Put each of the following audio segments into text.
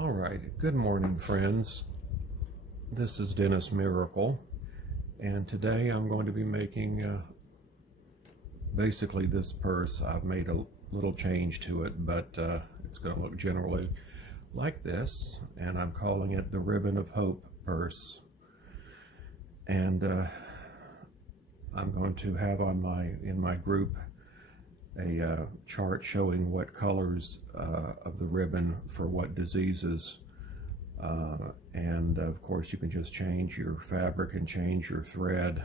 All right, good morning, friends. This is Dennis Miracle, and today I'm going to be making basically this purse. I've made a little change to it, but it's going to look generally like this, and I'm calling it the Ribbon of Hope purse. And I'm going to have in my group a chart showing what colors of the ribbon for what diseases, and of course you can just change your fabric and change your thread,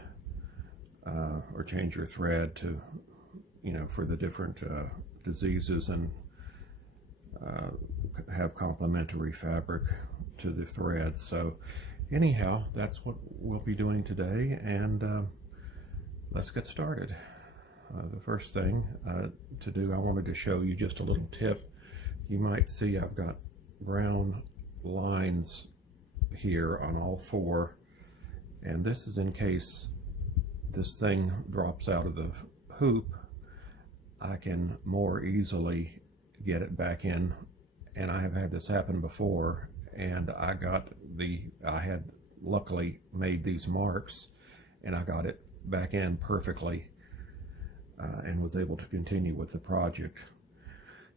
or change your thread to, for the different diseases, and have complementary fabric to the thread. So anyhow, that's what we'll be doing today, and let's get started. The first thing to do, I wanted to show you just a little tip. You might see I've got brown lines here on all four, and this is in case this thing drops out of the hoop. I can more easily get it back in, and I have had this happen before, and I had luckily made these marks, and I got it back in perfectly, and was able to continue with the project.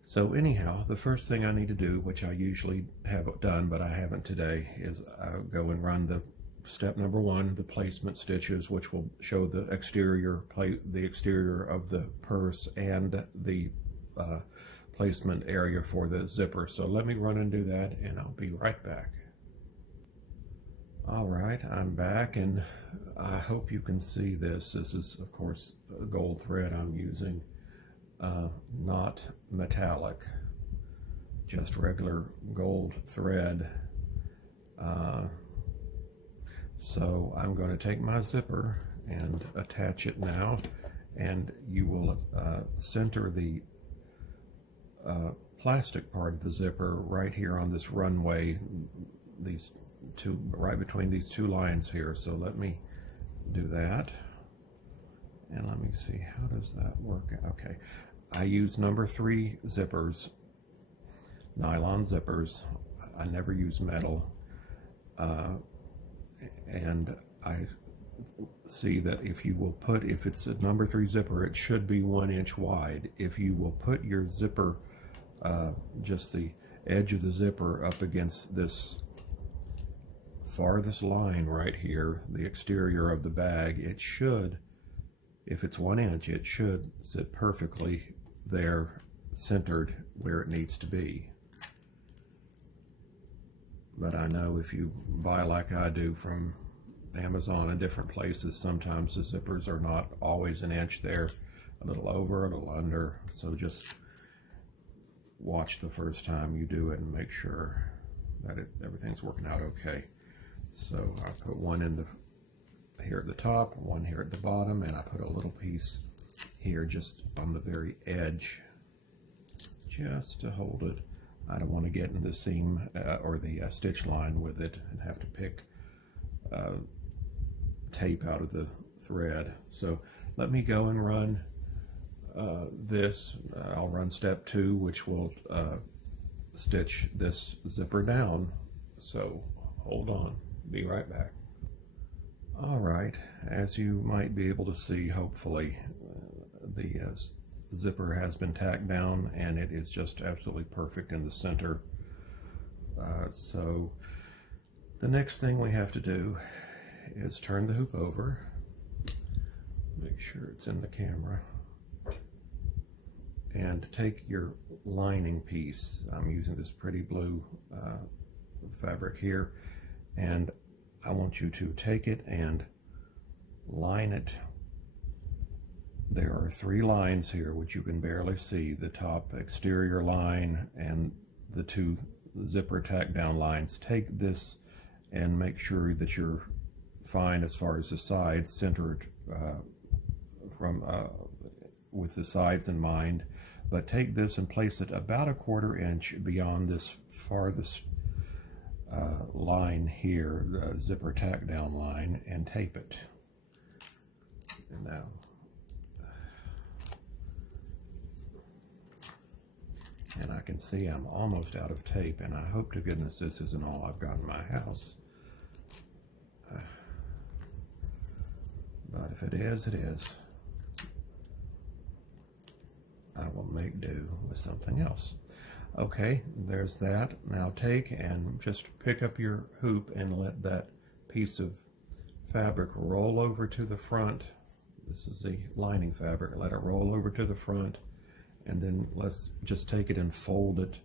So anyhow, the first thing I need to do, which I usually have done but I haven't today, is go and run the step number one, the placement stitches, which will show the exterior of the purse and the placement area for the zipper. So let me run and do that, and I'll be right back. All right, I'm back, and I hope you can see this. This is, of course, a gold thread I'm using, not metallic, just regular gold thread. So I'm going to take my zipper and attach it now, and you will center the plastic part of the zipper right here on this runway, right between these two lines here. So let me do that, and let me see, how does that work? Okay, I use number 3 zippers, nylon zippers. I never use metal, and I see that if it's a number 3 zipper, it should be 1 inch wide. If you will put your zipper, just the edge of the zipper up against this farthest line right here, the exterior of the bag, it should, if it's 1 inch, it should sit perfectly there, centered where it needs to be. But I know if you buy like I do from Amazon and different places, sometimes the zippers are not always 1 inch. They're a little over, a little under. So just watch the first time you do it and make sure that everything's working out okay. So I put one here at the top, one here at the bottom, and I put a little piece here just on the very edge, just to hold it. I don't want to get in the seam or the stitch line with it and have to pick tape out of the thread. So let me go and run this. I'll run step 2, which will stitch this zipper down. So hold on, be right back. All right, as you might be able to see, hopefully, the zipper has been tacked down, and it is just absolutely perfect in the center. So the next thing we have to do is turn the hoop over, make sure it's in the camera, and take your lining piece. I'm using this pretty blue fabric here, and I want you to take it and line it. There are 3 lines here which you can barely see, the top exterior line and the 2 zipper tack down lines. Take this and make sure that you're fine as far as the sides, centered with the sides in mind, but take this and place it about 1/4 inch beyond this farthest line here, zipper tack down line, and tape it. And now and I can see I'm almost out of tape, and I hope to goodness this isn't all I've got in my house. But if it is, it is. I will make do with something else. Okay, there's that. Now take and just pick up your hoop and let that piece of fabric roll over to the front. This is the lining fabric. Let it roll over to the front, and then let's just take it and fold it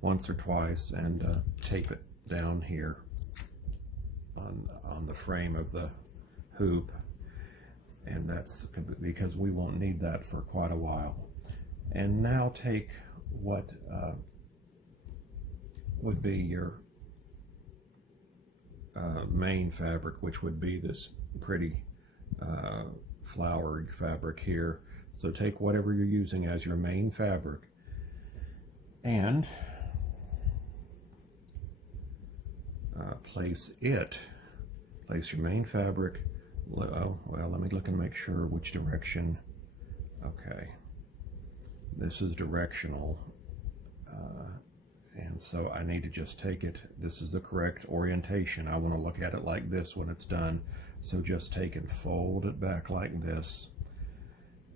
once or twice and tape it down here on the frame of the hoop. And that's because we won't need that for quite a while. And now take what would be your main fabric, which would be this pretty flowered fabric here. So take whatever you're using as your main fabric and place your main fabric. Oh, well, let me look and make sure which direction. Okay, this is directional, and so I need to just take it. This is the correct orientation. I want to look at it like this when it's done. So just take and fold it back like this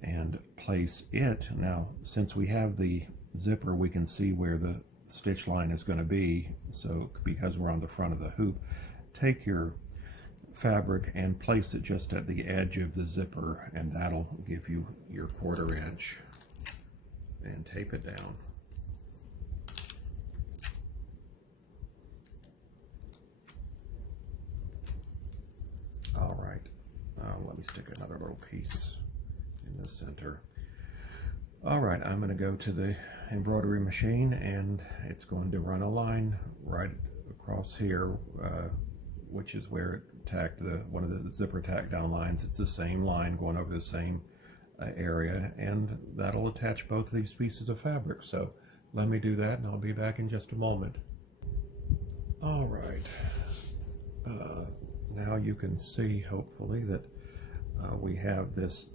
and place it. Now, since we have the zipper, we can see where the stitch line is going to be. So because we're on the front of the hoop, take your fabric and place it just at the edge of the zipper, and that'll give you your 1/4 inch, and tape it down. All right, let me stick another little piece in the center. All right, I'm going to go to the embroidery machine, and it's going to run a line right across here, which is where it tacked one of the zipper tack down lines. It's the same line going over the same area, and that'll attach both of these pieces of fabric. So let me do that, and I'll be back in just a moment. All right, now you can see hopefully that we have this.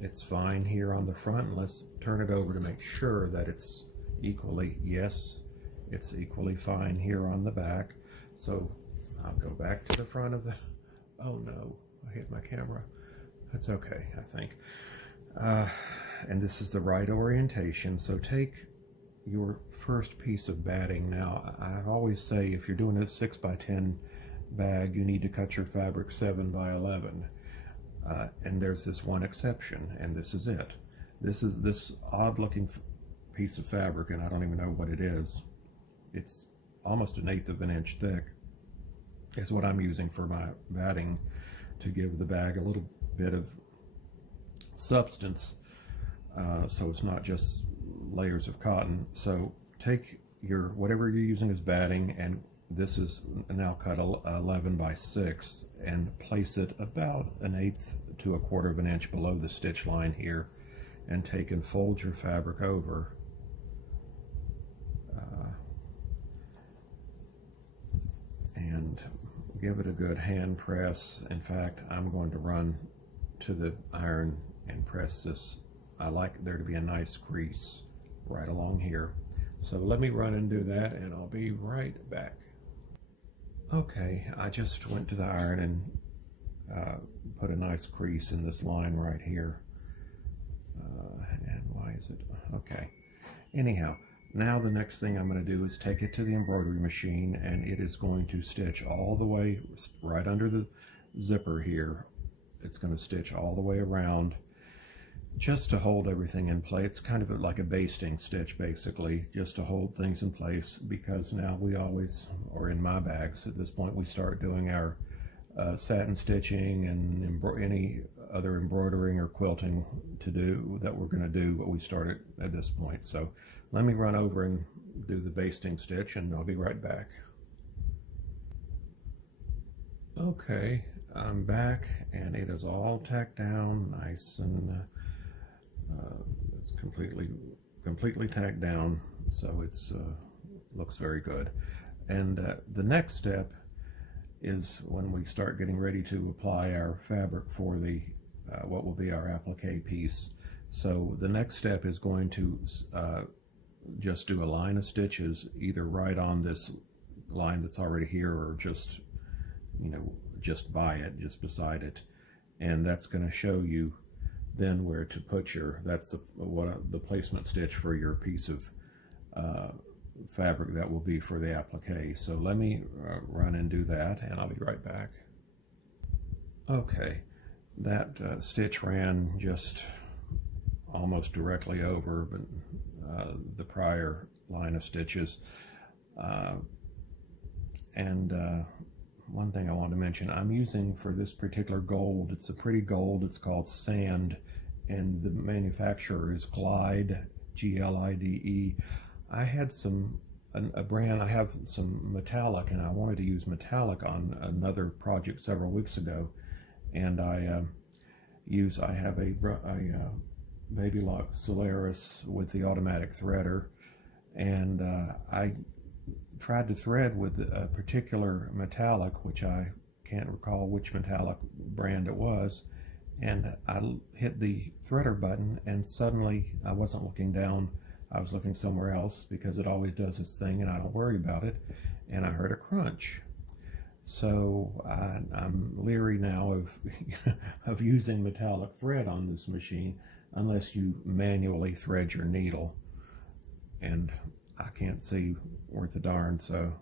It's fine here on the front. Let's turn it over to make sure that it's equally, yes, it's equally fine here on the back. So I'll go back to the front of the, oh no, I hit my camera. That's okay, I think. And this is the right orientation. So take your first piece of batting. Now, I always say if you're doing a 6x10 bag, you need to cut your fabric 7x11. And there's this one exception, and this is it. This is this odd looking piece of fabric, and I don't even know what it is. It's almost 1/8 of an inch thick. Is what I'm using for my batting to give the bag a little bit of substance, so it's not just layers of cotton. So take your whatever you're using as batting, and this is now cut 11x6, and place it about 1/8 to 1/4 of an inch below the stitch line here, and take and fold your fabric over. And give it a good hand press. In fact, I'm going to run to the iron and press this. I like there to be a nice crease right along here. So let me run and do that, and I'll be right back. Okay, I just went to the iron and put a nice crease in this line right here. And why is it? Okay. Anyhow, now the next thing I'm going to do is take it to the embroidery machine, and it is going to stitch all the way right under the zipper here. It's going to stitch all the way around just to hold everything in place. It's kind of like a basting stitch, basically, just to hold things in place, because now we always, or in my bags at this point, we start doing our satin stitching and any other embroidering or quilting to do that we're going to do, but we start at this point. So let me run over and do the basting stitch, and I'll be right back. Okay, I'm back, and it is all tacked down nice, and it's completely tacked down, so it's looks very good. And the next step is when we start getting ready to apply our fabric for the what will be our applique piece. So the next step is going to just do a line of stitches either right on this line that's already here, or just, just by it, just beside it. And that's going to show you then where to put that's the placement stitch for your piece of fabric that will be for the applique. So let me run and do that, and I'll be right back. Okay, that stitch ran just almost directly over the prior line of stitches. One thing I want to mention, I'm using for this particular gold, it's a pretty gold, it's called Sand, and the manufacturer is Glide, Glide. I had a brand, I have some metallic, and I wanted to use metallic on another project several weeks ago, and I have a Baby Lock Solaris with the automatic threader, and I tried to thread with a particular metallic, which I can't recall which metallic brand it was, and I hit the threader button, and suddenly I wasn't looking down, I was looking somewhere else, because it always does its thing and I don't worry about it, and I heard a crunch. So I'm leery now of of using metallic thread on this machine unless you manually thread your needle, and I can't see worth a darn, so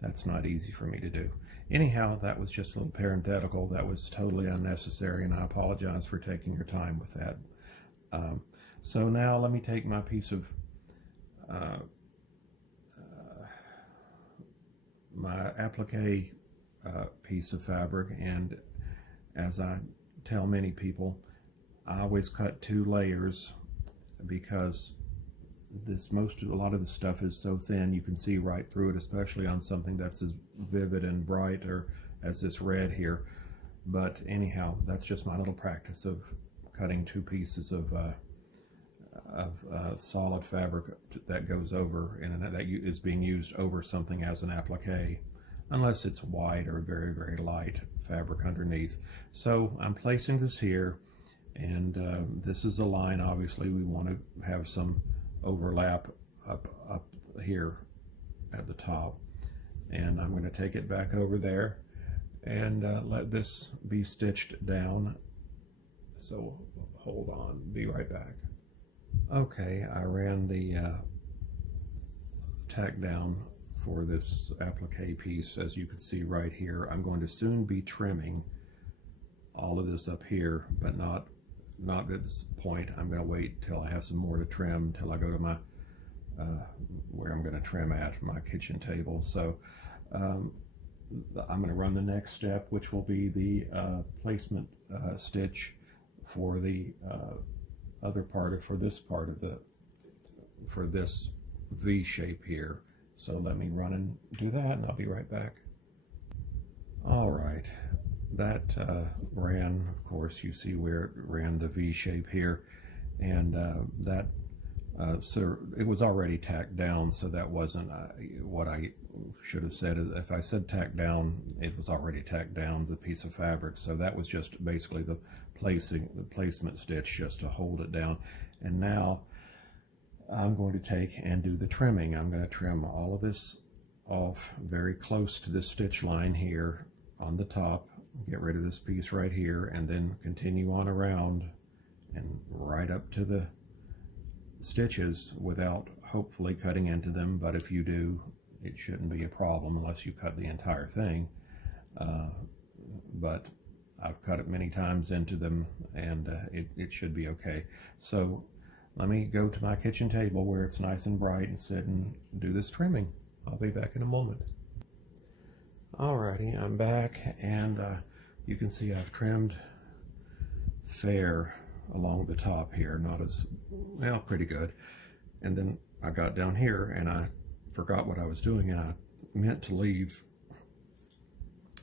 that's not easy for me to do. Anyhow, that was just a little parenthetical. That was totally unnecessary, and I apologize for taking your time with that. So now let me take my piece of my applique piece of fabric, and as I tell many people, I always cut 2 layers, because a lot of the stuff is so thin you can see right through it, especially on something that's as vivid and bright or as this red here. But anyhow, that's just my little practice of cutting 2 pieces of solid fabric that goes over, and that is being used over something as an applique, unless it's white or very, very light fabric underneath. So I'm placing this here, and this is a line. Obviously we want to have some overlap up here at the top, and I'm going to take it back over there and let this be stitched down. So hold on, be right back. Okay, I ran the tack down for this applique piece, as you can see right here. I'm going to soon be trimming all of this up here, but not at this point. I'm going to wait till I have some more to trim, till I go to my where I'm going to trim at, my kitchen table. So I'm going to run the next step, which will be the placement stitch for the other part, for this V shape here. So let me run and do that, and I'll be right back. All right, that ran, of course, you see where it ran the V shape here, and so it was already tacked down, so that wasn't what I should have said. If I said tacked down, it was already tacked down, the piece of fabric. So that was just basically the placement stitch, just to hold it down. And now I'm going to take and do the trimming. I'm going to trim all of this off very close to this stitch line here on the top, get rid of this piece right here, and then continue on around and right up to the stitches without hopefully cutting into them. But if you do, it shouldn't be a problem unless you cut the entire thing. But I've cut it many times into them, and it should be okay. So let me go to my kitchen table where it's nice and bright and sit and do this trimming. I'll be back in a moment. Alrighty, I'm back, and you can see I've trimmed fair along the top here, not as well, pretty good. And then I got down here and I forgot what I was doing, and I meant to leave,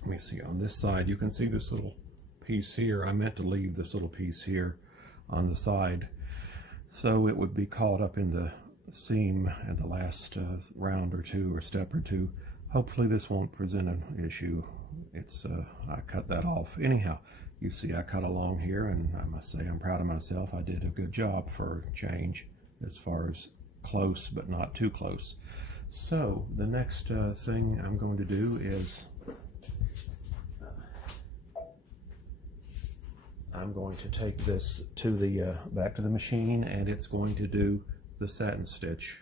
let me see, on this side you can see this little piece here. I meant to leave this little piece here on the side so it would be caught up in the seam at the last round or two, or step or two. Hopefully this won't present an issue. It's I cut that off. Anyhow, you see I cut along here, and I must say I'm proud of myself. I did a good job for a change as far as close, but not too close. So the next thing I'm going to do is I'm going to take this to the back to the machine, and it's going to do the satin stitch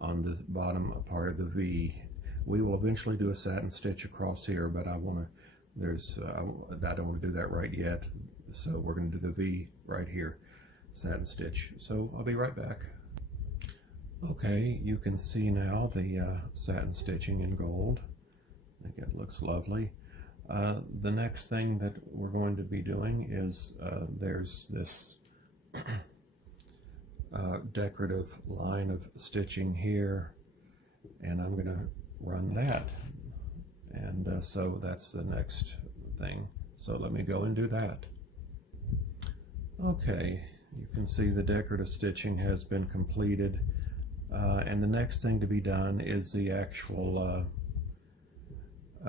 on the bottom part of the V. We will eventually do a satin stitch across here, but I want to, I don't want to do that right yet. So we're going to do the V right here, satin stitch. So I'll be right back. Okay, you can see now the satin stitching in gold. I think it looks lovely. The next thing that we're going to be doing is there's this decorative line of stitching here, and I'm going to run that. And so that's the next thing. So let me go and do that. Okay, you can see the decorative stitching has been completed. And the next thing to be done is the actual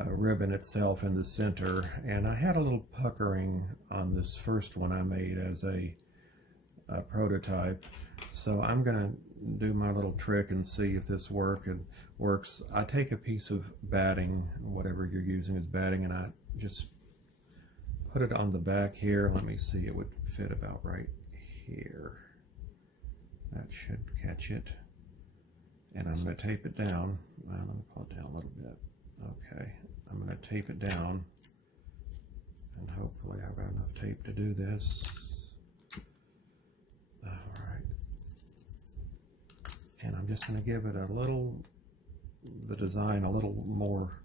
ribbon itself in the center. And I had a little puckering on this first one I made as a prototype. So I'm going to do my little trick and see if this works. I take a piece of batting, whatever you're using as batting, and I just put it on the back here. Let me see, it would fit about right here. That should catch it. And I'm going to tape it down. Let me pull it down a little bit. Okay, I'm going to tape it down, and hopefully I've got enough tape to do this. All right. And I'm just going to give it a little, the design a little more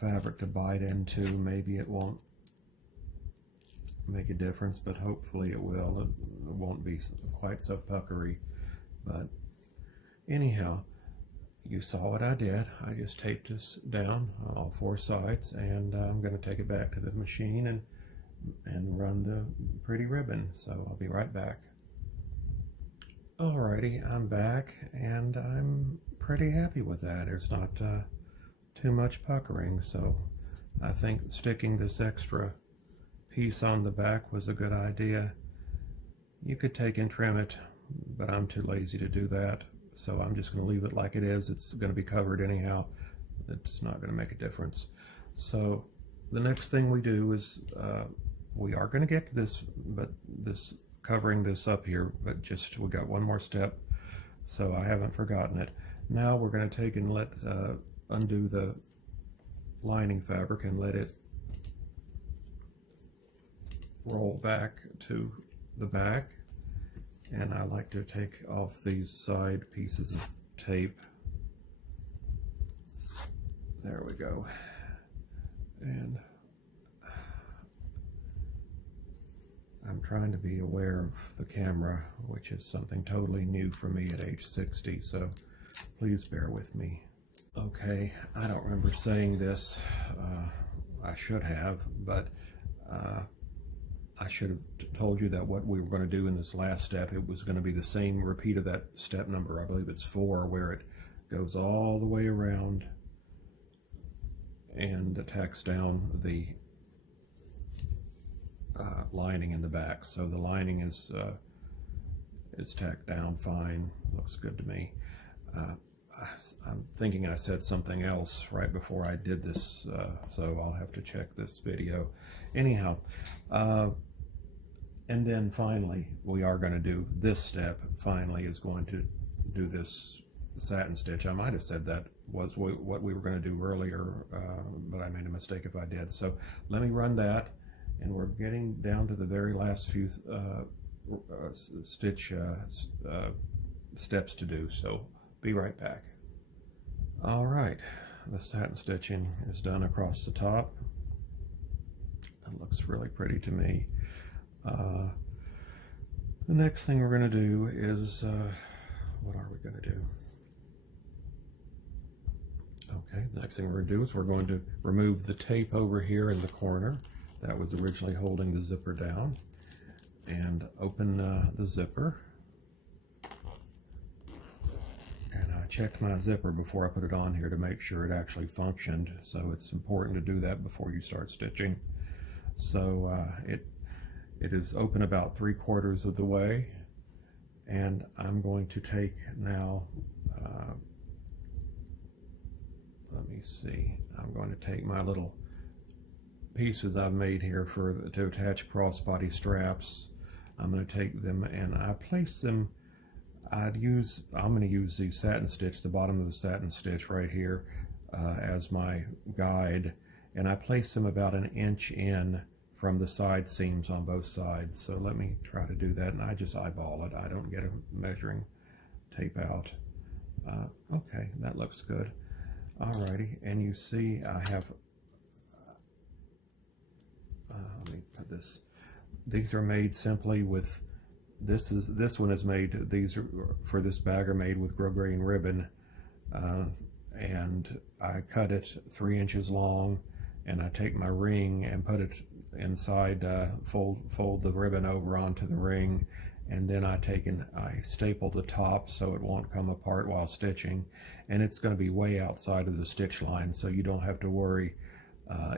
fabric to bite into. Maybe it won't make a difference, but hopefully it will. It won't be quite so puckery, but anyhow, you saw what I did. I just taped this down on all four sides, and I'm going to take it back to the machine and run the pretty ribbon. So I'll be right back. Alrighty, I'm back, and I'm pretty happy with that. There's not too much puckering, so I think sticking this extra piece on the back was a good idea. You could take and trim it, but I'm too lazy to do that, so I'm just going to leave it like it is. It's going to be covered anyhow. It's not going to make a difference. So the next thing we do is we are going to get to this, but this covering this up here, but just we got one more step, so I haven't forgotten it. Now we're going to take and let undo the lining fabric and let it roll back to the back. And I like to take off these side pieces of tape. There we go. And I'm trying to be aware of the camera, which is something totally new for me at age 60, so please bear with me. Okay, I don't remember saying this. I should have, but I should have told you that what we were going to do in this last step, it was going to be the same repeat of that step number, I believe it's 4, where it goes all the way around and tacks down the lining in the back. So the lining is tacked down fine, looks good to me. I'm thinking I said something else right before I did this, so I'll have to check this video. Anyhow, and then finally, we are going to do this step. Finally, is going to do this satin stitch. I might have said that was what we were going to do earlier, but I made a mistake if I did. So let me run that, and we're getting down to the very last few stitch steps to do. So be right back. All right, the satin stitching is done across the top. It looks really pretty to me. The next thing we're going to do is, what are we going to do? Okay, the next thing we're going to do is we're going to remove the tape over here in the corner that was originally holding the zipper down, and open the zipper. And I checked my zipper before I put it on here to make sure it actually functioned, so it's important to do that before you start stitching. So it is open about 3/4 of the way, And I'm going to take now, let me see, I'm going to take my little pieces I've made here to attach crossbody straps. I'm going to take them and I place them, I'm going to use the satin stitch, the bottom of the satin stitch right here as my guide, and I place them about an inch in from the side seams on both sides. So let me try to do that, and I just eyeball it. I don't get a measuring tape out. Okay, that looks good. Alrighty, and you see I have, let me put this, these are made simply with, this one is made, these are, for this bag, are made with grosgrain ribbon, and I cut it 3 inches long, and I take my ring and put it inside, fold the ribbon over onto the ring, and then I staple the top so it won't come apart while stitching, and it's going to be way outside of the stitch line, so you don't have to worry.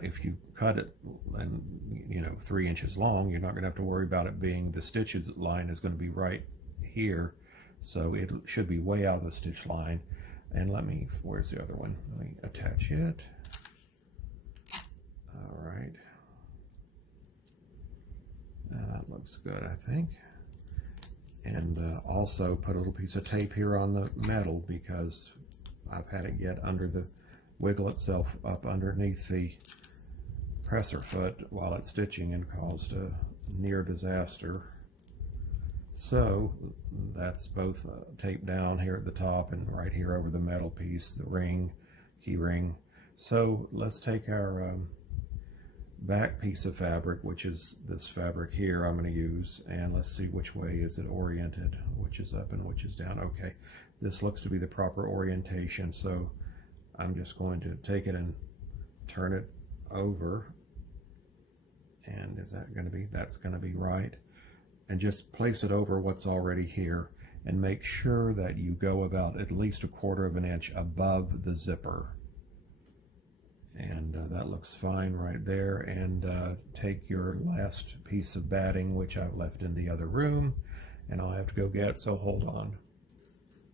If you cut it and 3 inches long, you're not going to have to worry about it being, the stitches line is going to be right here, so it should be way out of the stitch line. And where's the other one? Let me attach it. All right. That looks good, I think. And also put a little piece of tape here on the metal because I've had it get wiggle itself up underneath the presser foot while it's stitching and caused a near disaster. So that's both taped down here at the top and right here over the metal piece, the ring, key ring. So let's take our back piece of fabric, which is this fabric here I'm going to use, and let's see which way is it oriented, which is up and which is down. Okay, this looks to be the proper orientation, so I'm just going to take it and turn it over, and is that going to be, that's going to be right, and just place it over what's already here, and make sure that you go about at least 1/4 of an inch above the zipper. And that looks fine right there. And take your last piece of batting, which I've left in the other room, and I'll have to go get, so hold on.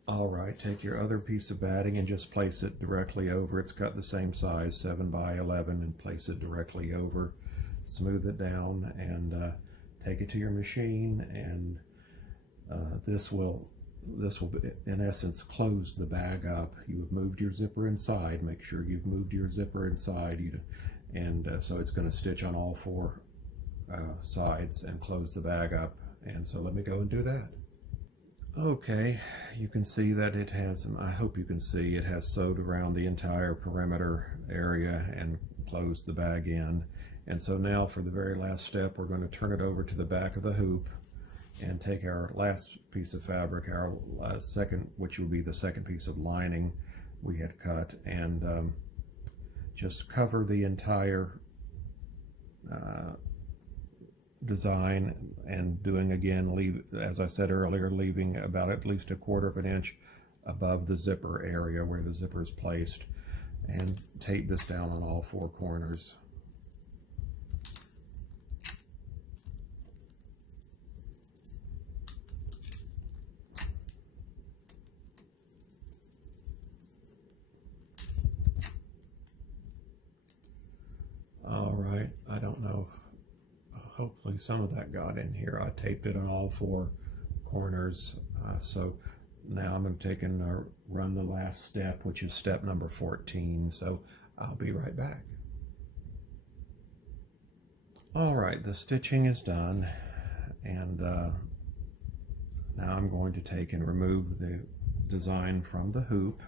All right, take your other piece of batting and just place it directly over. It's got the same size, 7 by 11, and place it directly over. Smooth it down and take it to your machine, and this will in essence close the bag up. You have moved your zipper inside. Make sure you've moved your zipper inside, so it's going to stitch on all 4 sides and close the bag up. And so let me go and do that. Okay, you can see that it has, I hope you can see, it has sewed around the entire perimeter area and closed the bag in. And so now for the very last step, we're going to turn it over to the back of the hoop and take our last piece of fabric, our second, which will be the second piece of lining we had cut, and just cover the entire design, and doing again, as I said earlier, leaving about at least 1/4 of an inch above the zipper area where the zipper is placed, and tape this down on all 4 corners. All right, I don't know if, hopefully some of that got in here. I taped it on all 4 corners. So now I'm going to take and run the last step, which is step number 14. So I'll be right back. All right, the stitching is done, and now I'm going to take and remove the design from the hoop.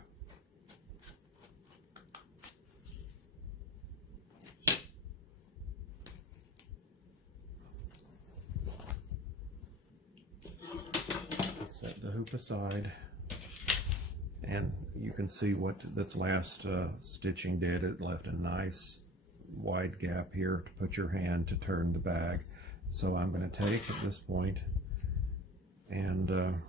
Set the hoop aside, and you can see what this last stitching did. It left a nice wide gap here to put your hand to turn the bag. So I'm going to take at this point, and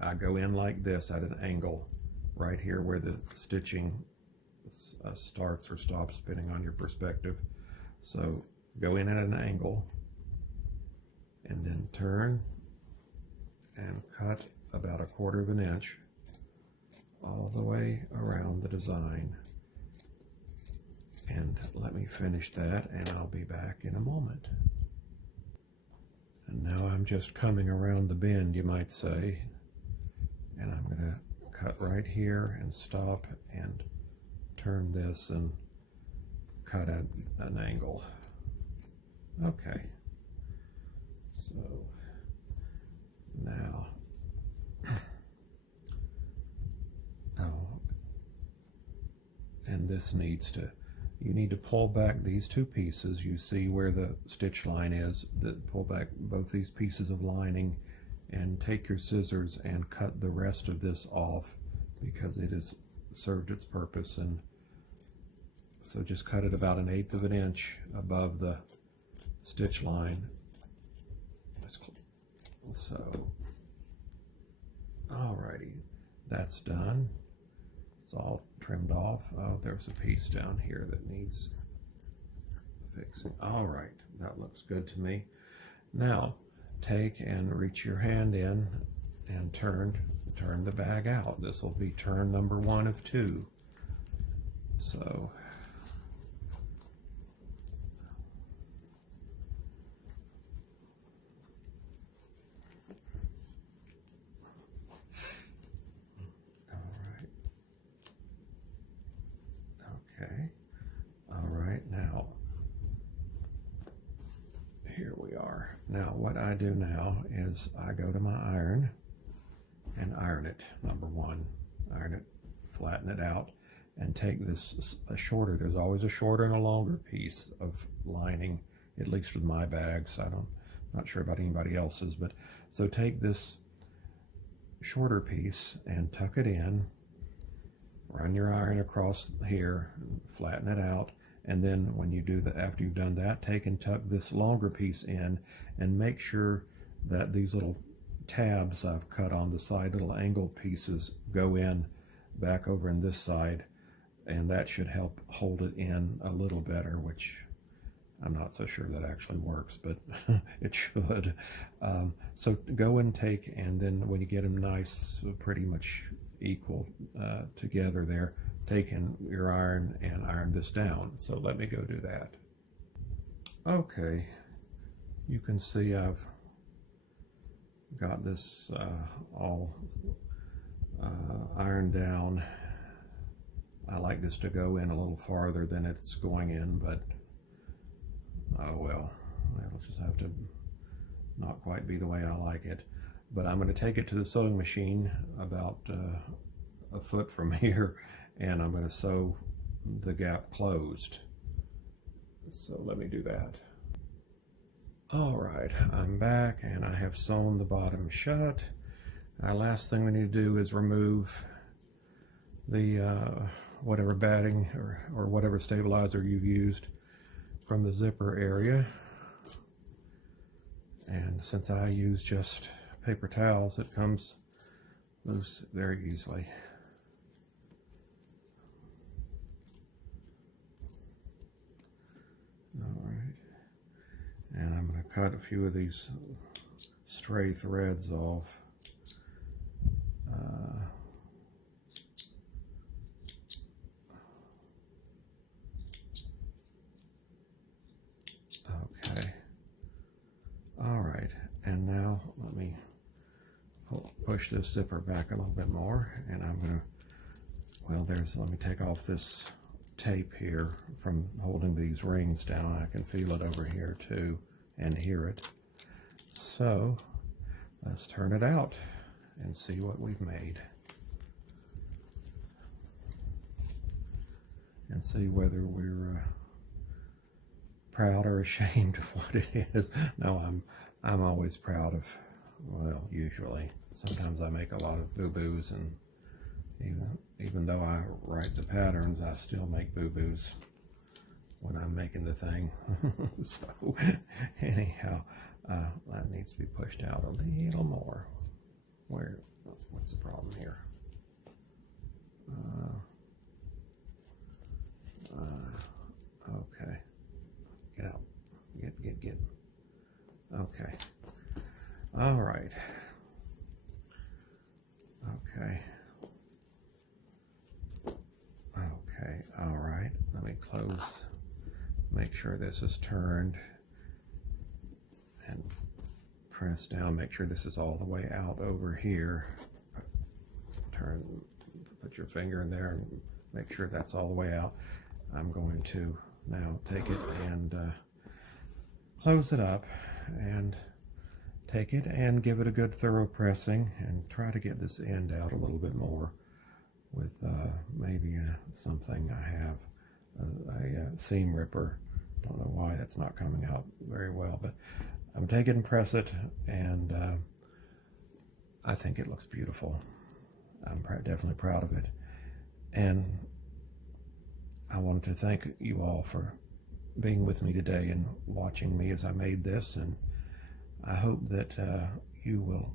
I go in like this at an angle right here where the stitching starts or stops depending on your perspective. So go in at an angle and then turn and cut about 1/4 of an inch all the way around the design. And let me finish that, and I'll be back in a moment. And now I'm just coming around the bend, you might say, and I'm going to cut right here and stop and turn this and cut at an angle. Okay, so now, and this needs to, you need to pull back these 2 pieces. You see where the stitch line is, pull back both these pieces of lining and take your scissors and cut the rest of this off, because it has served its purpose. And so just cut it about 1/8 of an inch above the stitch line. So, alrighty, that's done. It's all trimmed off. Oh, there's a piece down here that needs fixing. All right, that looks good to me. Now, take and reach your hand in and turn the bag out. This will be turn number 1 of 2. So, okay, all right, now, here we are. Now, what I do now is I go to my iron and iron it, number 1. Iron it, flatten it out, and take this, a shorter, there's always a shorter and a longer piece of lining, at least with my bags. Not sure about anybody else's, but so take this shorter piece and tuck it in. Run your iron across here, flatten it out, and then when you do that, after you've done that, take and tuck this longer piece in, and make sure that these little tabs I've cut on the side, little angled pieces, go in back over in this side, and that should help hold it in a little better, which I'm not so sure that actually works, but it should. So go and take, and then when you get them nice, pretty much equal together there, take in your iron and iron this down. So let me go do that. Okay, you can see I've got this all ironed down. I like this to go in a little farther than it's going in, but oh well, it'll just have to not quite be the way I like it. But I'm going to take it to the sewing machine about a foot from here, and I'm going to sew the gap closed. So let me do that. All right, I'm back, and I have sewn the bottom shut. Last thing we need to do is remove the whatever batting or whatever stabilizer you've used from the zipper area. And since I use just paper towels, it comes loose very easily. All right, and I'm going to cut a few of these stray threads off. Okay. All right, and now let me push this zipper back a little bit more, and I'm going to, well, let me take off this tape here from holding these rings down. I can feel it over here too and hear it. So let's turn it out and see what we've made, and see whether we're proud or ashamed of what it is. No, I'm always proud of, well, usually. Sometimes I make a lot of boo-boos, and even though I write the patterns, I still make boo-boos when I'm making the thing. So anyhow, that needs to be pushed out a little more. What's the problem here? Okay. Get out. Get. Okay. All right. Okay. Okay, all right. Let me close, make sure this is turned, and press down, make sure this is all the way out over here. Turn, put your finger in there and make sure that's all the way out. I'm going to now take it and close it up and take it and give it a good thorough pressing and try to get this end out a little bit more with maybe something I have, a seam ripper. Don't know why that's not coming out very well, but I'm taking and press it, and I think it looks beautiful. I'm definitely proud of it, and I wanted to thank you all for being with me today and watching me as I made this, and I hope that you will,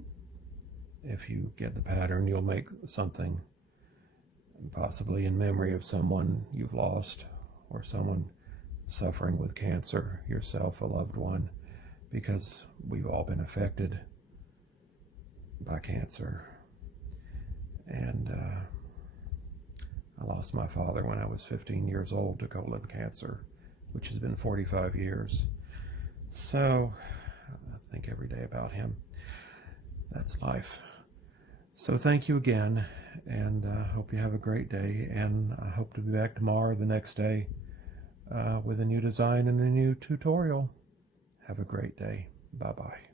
if you get the pattern, you'll make something possibly in memory of someone you've lost or someone suffering with cancer, yourself, a loved one, because we've all been affected by cancer. And I lost my father when I was 15 years old to colon cancer, which has been 45 years. So I think every day about him. That's life. So thank you again, and I hope you have a great day, and I hope to be back tomorrow, the next day, with a new design and a new tutorial. Have a great day. Bye-bye.